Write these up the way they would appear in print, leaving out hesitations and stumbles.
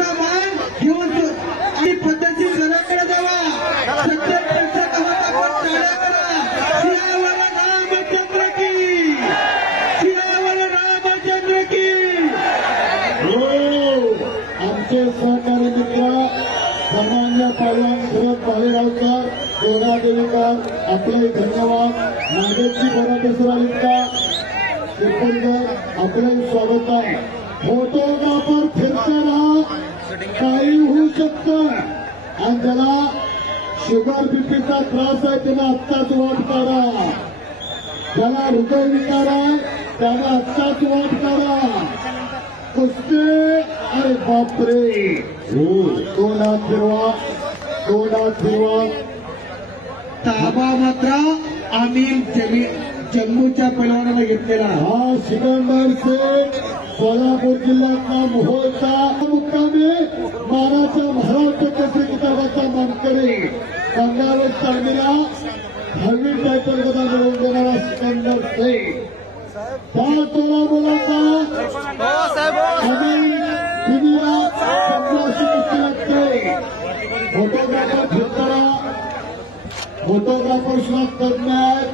आदराचा मान घेऊन आणि पद्धती जनाकडे जावा. 70% आवाज आपण टाळ्या करा. सियावर रामचंद्र की, सियावर रामचंद्र की. आमचे सहकारी मित्र सामान्य पैलवान शरद भालेरावकर, देवरादेवीकर, आपले धन्यवाद. नागेशजी बरोबर आलीत का आपले स्वागत आहे. फोटोग्राफर फिरताना काही होऊ शकतं आणि ज्याला शुगर बीपीचा त्रास आहे त्याला आत्ताच वाट काढा. ज्याला हृदयविकार आहे त्याला आत्ताच वाट काढा. कुस्ती अरे बापरे, तोंडात फिरवा, तोंडात फिरवा. ताबा मात्र आम्ही जम्मूच्या पैलवानाला घेतलेला. हा सिकंदर शेख सोलापूर जिल्ह्यातला मोहोळचा मुक्कामी मानाच्या महाराष्ट्र केसरी किताबाचा मानकरी. बंगाल स्टार्मिला 10वी टायटल गदा मिळवून देणारा सिकंदर शेख. 5 मुलांना आणि दिनीला 1500 कुस्ती लागते. फोटोग्राफर फिरताना फोटोग्राफर शॉट करण्यात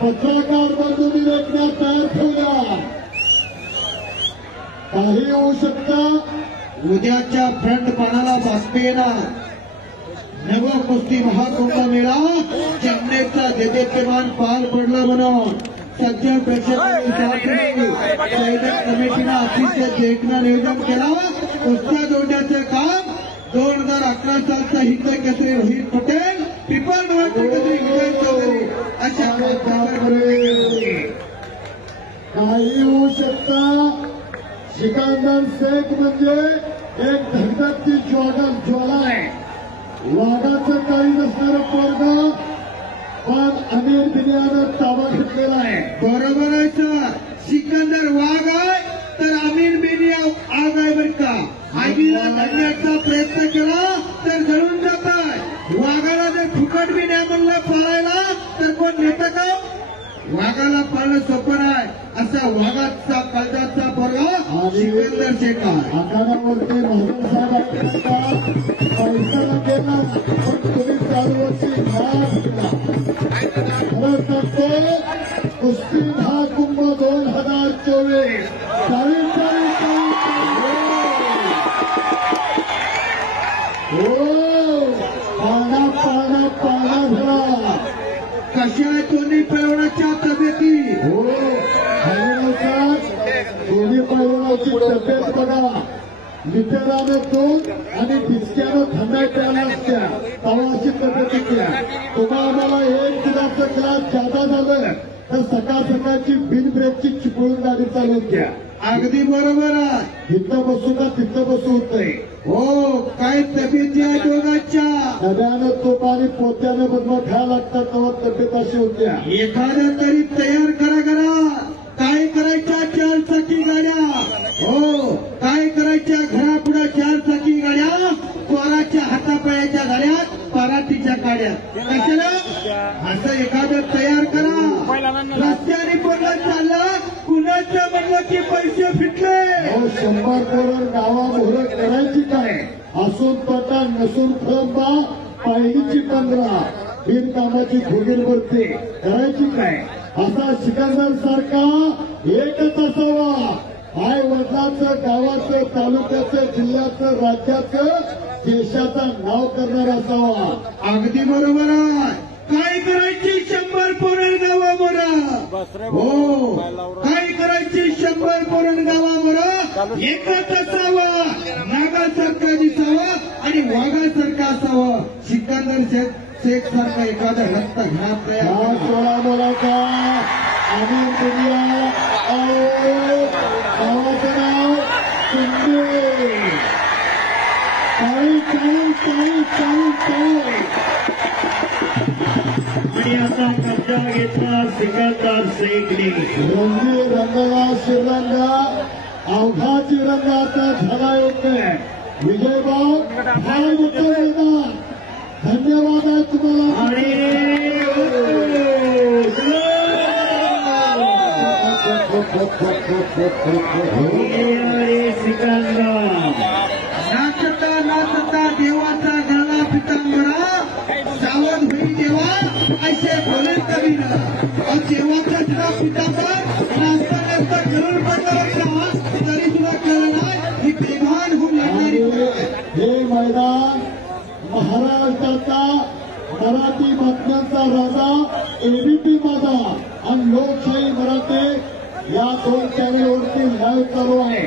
पत्रकार बंधूंनी देखण्यात तयार ठेवला. काही होऊ शकतं. उद्याच्या फ्रंट पानाला बातमी येणार. नव कुस्ती महाकुंभ मेळा चेन्नईचा देदीप्यमान पार पडला म्हणून सज्जन प्रेक्षकांनी सैनिक कमिटीनं अतिशय देखणं नियोजन केला. कुस्त्या जोडण्याचं काम 2011 सालचा हिंद केसरी रोहित पटेल, पिपल महाराष्ट्र केसरी विजय चौधरी अशा काही होऊ शकतं. सिकंदर शेख म्हणजे एक धगधगती ज्वाला आहे. वाघाचं काही नसणारं पोरगं पण अमीर बिनियानं ताबा घेतलेला आहे. बरोबर आहे सर. सिकंदर वाघ आहे तर अमीर बिनिया आग आहे बरं का. आगीला धरण्याचा प्रयत्न केला तर जळून जात आहे. वाघाला जर फुकट बी नाही म्हणलं पाळायला तर कोण नेतं का. वाघाला पाळणं सोपं आहे. असा वाघाचा काळजाचा पोरगा सिकंदर शेख आहे. आखाड्यावरती महाजन साहेब पैसा गेला पण तुम्ही चालू वर्षी खरं सांगतो. कुस्ती महाकुंभ 2024 पाळणा पाळणा पाळणा भरा. कशा आहे दोन्ही पैलवानाच्या तब्येती. दोन्ही पैलवानाची तब्येत बघा. लिटरानं दूध आणि डिस्क्यानं थंडाई प्यायला असत्या तवा अशी तब्येत येत्या. तुम्हाला 1 गिलासचं ग्लास जादा झालं तर सकाळ सकाळची बिन ब्रेकची चिपळून गाडी चालवून घ्या. अगदी बरोबर आहे. तिथं बसू का तिथं बसू होतंय. हो काय तब्येती आहे दोघांच्या. डब्यानं तूप आणि पोत्यानं बदला खायला लागतात तेव्हा तब्येत अशी होत्या. एखाद्या तरी तयार करा. काय करायच्या 4 चाकी गाड्या. हो काय करायच्या घरापुढे 4 चाकी गाड्या. पोराच्या हातापायाच्या गाड्या, पराठीच्या गाड्या. कशाला असं एखादं तयार करा. रस्त्याने पोरला चालला कुणाच्या म्हणलं की पैसे फिटले. 100 करोड गावा मोहर करायची काय. असून तोटा नसून फळंबा पाहिलीची 15 बिनकामाची भोगीरवरती करायची काय. असा सिकंदर सारखा एकच असावा. आई वडिलाचं, गावाचं, तालुक्याचं, जिल्ह्याचं, राज्याचं, देशाचं नाव करणारा असावा. अगदी बरोबर आहे. काय करायची 100 पोरण गावावर. हो काय करायची 100 पोरण गावावर. एकच असावा. नागासारखा दिसावा आणि वाघासारखा असावं. सिकंदर शेख सारखा एखादा रक्त घरात तयार. 16 मुलाचा अमीर बिनिया गावाचं नाव शिंदे. आणि आता कब्जा घेतला सिकंदर शेखने. रंगला श्रीरंगा अवघा तिरंगा आता झाला येतोय. विजयभाऊ फार मोठं मैदान. धन्यवाद आहे तुम्हाला. आणि सिकंदर ऐसे बोले कभी ना और जेव्हाचा सुद्धा पितावर नाचता नाचता गरुड पडला होता तरी सुद्धा कळलं नाही ही बेभान होऊन लागणारी हे मैदान महाराष्ट्राचा मराठी बातम्यांचा राजा एबीपी माझा आणि लोकशाही मराठी या दोन चॅनलवरती लाईव्ह चालू आहे.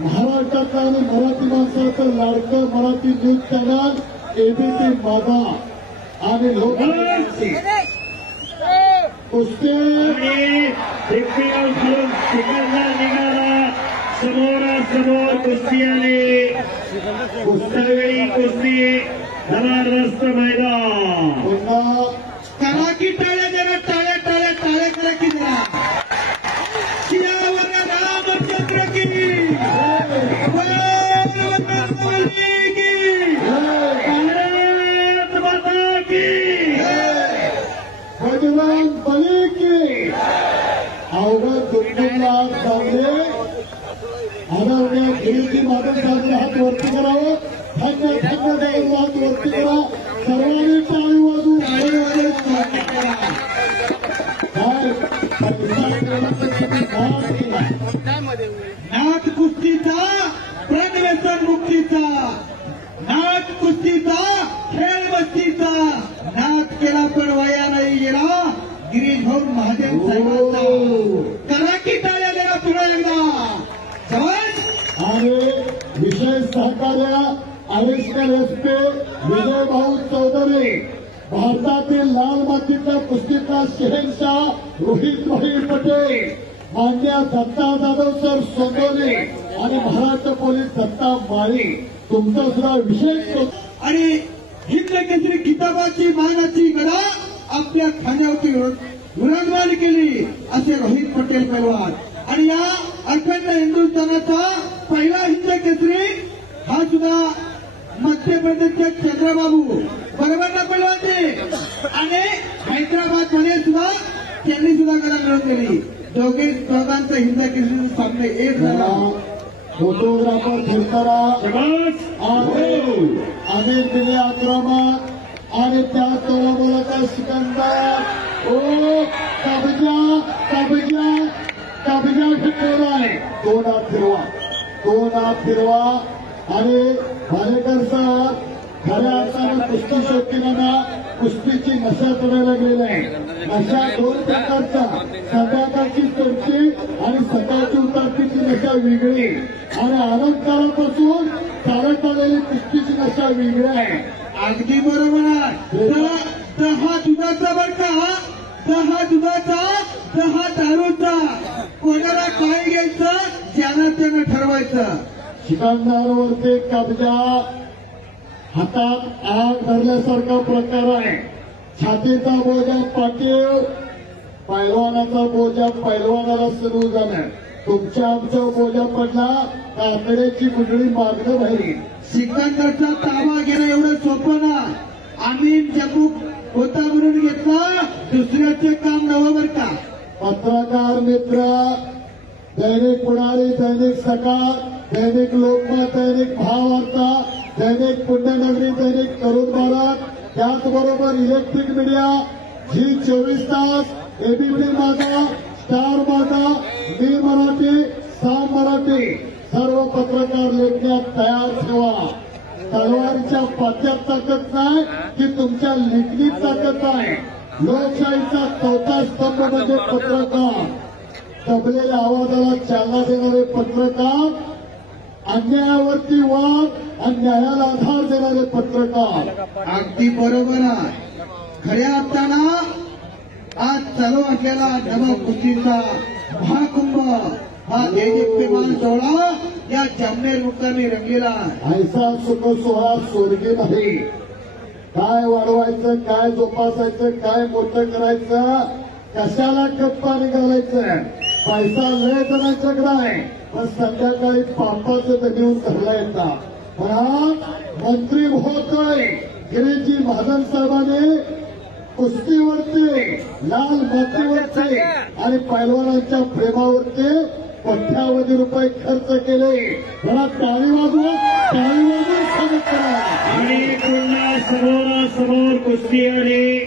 महाराष्ट्राचं आणि मराठी माणसाचं लाडकं मराठी न्यूज चॅनल एबीपी माझा आणि लोकशाही कुस्ती सिकंदर निघाला समोरासमोर कुस्ती आली. कुस्तीवेळी कुस्ती जबरदस्त मैदान. पुन्हा करा की टाळ्या जरा टाळ्या टाळ्या टाळ्या करा की जरा शियावर रामचंद्र की वनमाली की भारत माता की बजरंग बली की अवघड दुर्गमला चांगले आदरणीय गिरीजी माधव साहेब हात वरती करावं. धन्य धन्य देव हात वरती करा. सर्वांनी टाळी वाजवून नाथ कुस्तीचा प्रणव्यसन मुक्तीचा नाथ कुस्तीचा खेळ मस्तीचा नाथ केला पण वया नाही गेला गिरीश भाऊ महादेव साहेबांचा. करा की टाळ्या जरा पुन्हा एकदा जवळ आणि विशेष सहकार्य आविष्कार एसपी विजय भाऊ चौधरी भारतातील लाल मातीच्या कुस्तीचा शहेनशाह रोहित भाई पटेल मान्य दत्ता जाधव सर सोंदोली आणि महाराष्ट्र पोलीस दत्ता माळी तुमचा सुद्धा विशेष आणि हिंद केसरी किताबाची मानाची गदा आपल्या खांद्यावरती विराजमान केली असे रोहित पटेल पैलवान. आणि या अखंड हिंदुस्थानाचा पहिला हिंद केसरी हा सुद्धा मध्य प्रदेशचे चंद्रबाबू बरोबर ना पैलवान आणि हैदराबादमध्ये सुद्धा त्यांनी सुद्धा गदा मिळवून दिली. दोघांचा हिंद केसरी सामने एक झाला. फोटोग्राफर फिरताना शाबास. आम्ही दिले आक्रमक आणि त्या तोलाबोलाचा सिकंदर ओ कब्जा कब्जा कब्जा फिरवलाय. दोन हात फिरवा आणि भालेकर साहेब खऱ्या अर्थानं कुस्ती शौकीनांना कुस्तीची नशा करायला गेलेला आहे. नशा दोन प्रकारचा संध्याकाळची चमची आणि सकाळची उतारतीची नशा वेगळी आणि अलंकारापासून चालत आलेली कुस्तीची नशा वेगळी आहे. अगदी बरोबर आहे. दहा दुधाचा बर का दहा दुधाचा दहा दारूचा कोणाला काय घ्यायचं ज्यानं त्यानं ठरवायचं. शिकांदारवरती कब्जा हातात आग धरल्यासारखा प्रकार आहे. छातीचा बोजा पाटील पैलवानाचा बोजा पैलवानाला सुरू झाला. तुमच्या आमचा बोजा पडला काकड्याची मंडळी मागणं बाहेर. सिकंदरचा ताबा घेणं एवढं सोपं ना. आम्ही जम्मू होता म्हणून घेतला दुसऱ्याचे काम नवं बर का. पत्रकार मित्र दैनिक पुढारी दैनिक सकाळ दैनिक लोकमत दैनिक भावार्ता दैनिक पुण्यनगरी दैनिक तरुण भारत त्याचबरोबर इलेक्ट्रिक मीडिया जी 24 तास एबीपी माझा स्टार माझा मी मराठी साम मराठी सर्व पत्रकार लेखण्यात तयार ठेवा. तलवारीच्या पात्यात ताकद नाही की तुमच्या लेखणीत ताकद आहे. लोकशाहीचा चौथा स्तंभ म्हणजे पत्रकार. दबलेल्या आवाजाला चालना देणारे पत्रकार, अन्यायावरती वाद आणि न्यायाला आधार देणारे पत्रकार. अगदी बरोबर आहे. खऱ्या अर्थानं आज चालू असलेला नवा कुस्तीचा महाकुंभ हा देशप्रेमान सोहळा या जामनेर मुक्कामी रंगलेला आहे. ऐसा सुख सोहळा स्वर्गी नाही. काय वाढवायचं काय जोपासायचं काय मोठं करायचं कशाला गप्पा निघालायचं. पैसा लय जणांच्याकडे आहे पण संध्याकाळी पापाचं दगडून घरला येतात. पण आज मंत्री महोदय गिरीजी महाजन साहेबांनी कुस्तीवरती लाल मातीवरती आणि पैलवानांच्या प्रेमावरती कोट्यावधी रुपये खर्च केले. मला टाळी वाजवून स्वागत करा. आणि पुन्हा समोरासमोर कुस्ती आली.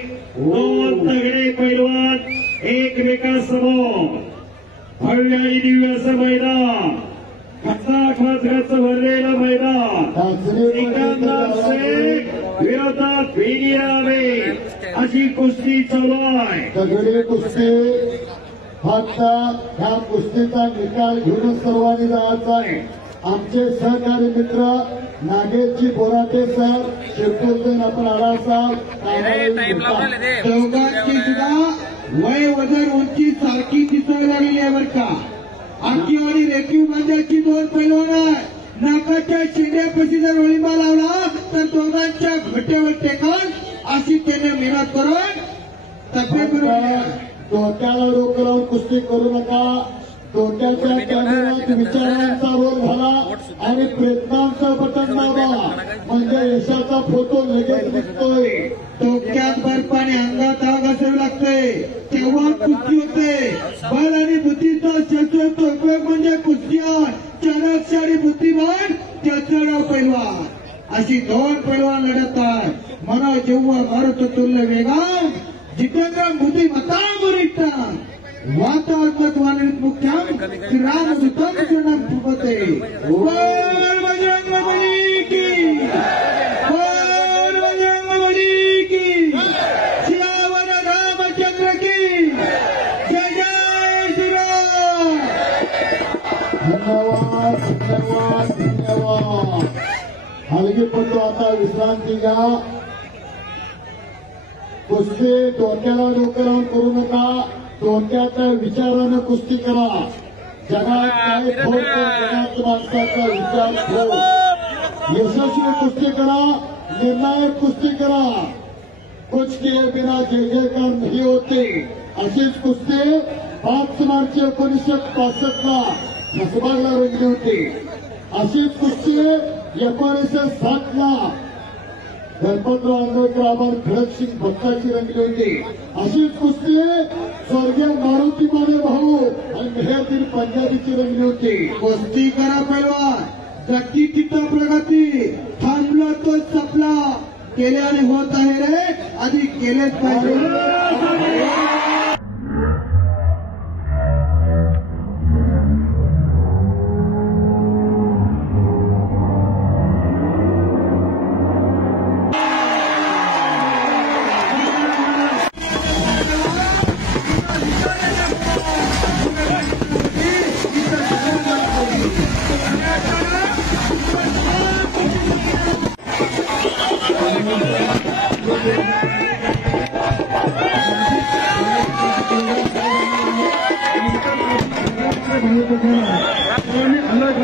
सिकंदर शेख विरोधात भिडी रावे अशी कुस्ती चालू आहे. दगडी कुस्ती. फक्त ह्या कुस्तीचा निकाल घेऊनच सर्वांनी जायचा आहे. आमचे सहकारी मित्र नागेशजी बोराटे सर, शिरपूरचे आपण आढाव साहेब, दोघांची सुद्धा वय वजन उंची सारखी दिसायला लागली आहे बरं का. आखीवाडी रेखीव बांधाची दोन पैलवान आहे. नाकाच्या शिंद्यापाशी जर ओळींबा लावला तर दोघांच्या घटेवर टेकन अशी त्याने मेहनत करून तब्येत करून डोक्याला डोकं लावून कुस्ती करू नका. डोक्याच्या कॅमेऱ्यात विचारांचा रोल घाला आणि प्रयत्नांचं बटन दाबा, म्हणजे यशाचा फोटो लगेच निघतोय. डोक्यात बर्फ आणि अंगात आग असावे लागते तेव्हा कुस्ती होते. बल आणि बुद्धीचा शाश्वत उपयोग म्हणजे कुस्ती आहे. चाणक्य आणि बुद्धिमान चतुर पैलवान अशी दोन पैलवान लढत आहेत. मनो जेव्हा मारुत तुल्य वेगाम जितेंद्र बुद्धिमत्ता वरिष्ठान वातात्मत्वानित मुख्याम श्रीरामदूतम शरणम प्रपते. बोल बजरंगबली की, बोल बजरंगबली की, सियावर रामचंद्र की जय जय श्रीराम. धन्यवाद धन्यवाद धन्यवाद. हलगीपट्टू आता विश्रांती घ्या. कुस्ती डोक्याला डोकं लावून करू नका. डोक्याच्या विचारानं कुस्ती करा. जगात काय ठेवतो जगात माणसाचा विचार ठेव. यशस्वी कुस्ती करा, निर्णायक कुस्ती करा. कुछ किए बिना जय जयकार नाही होते. अशीच कुस्ती 5 मार्च 1965ला हसबागला रंगली होती. अशीच कुस्ती 1907ला गणपतराव आंबेडकर आभार खडकसिंग भक्ताची रंगली होती. अशीच कुस्ती स्वर्गीय मारुती माने भाऊ आणि मेहरदीन पंजाबीची रंगली होती. कुस्ती करा पैलवान, गती तिथं प्रगती, थांबला तो सपला. केल्याने होत आहे रे, आधी केलेच पाहिजे. अलग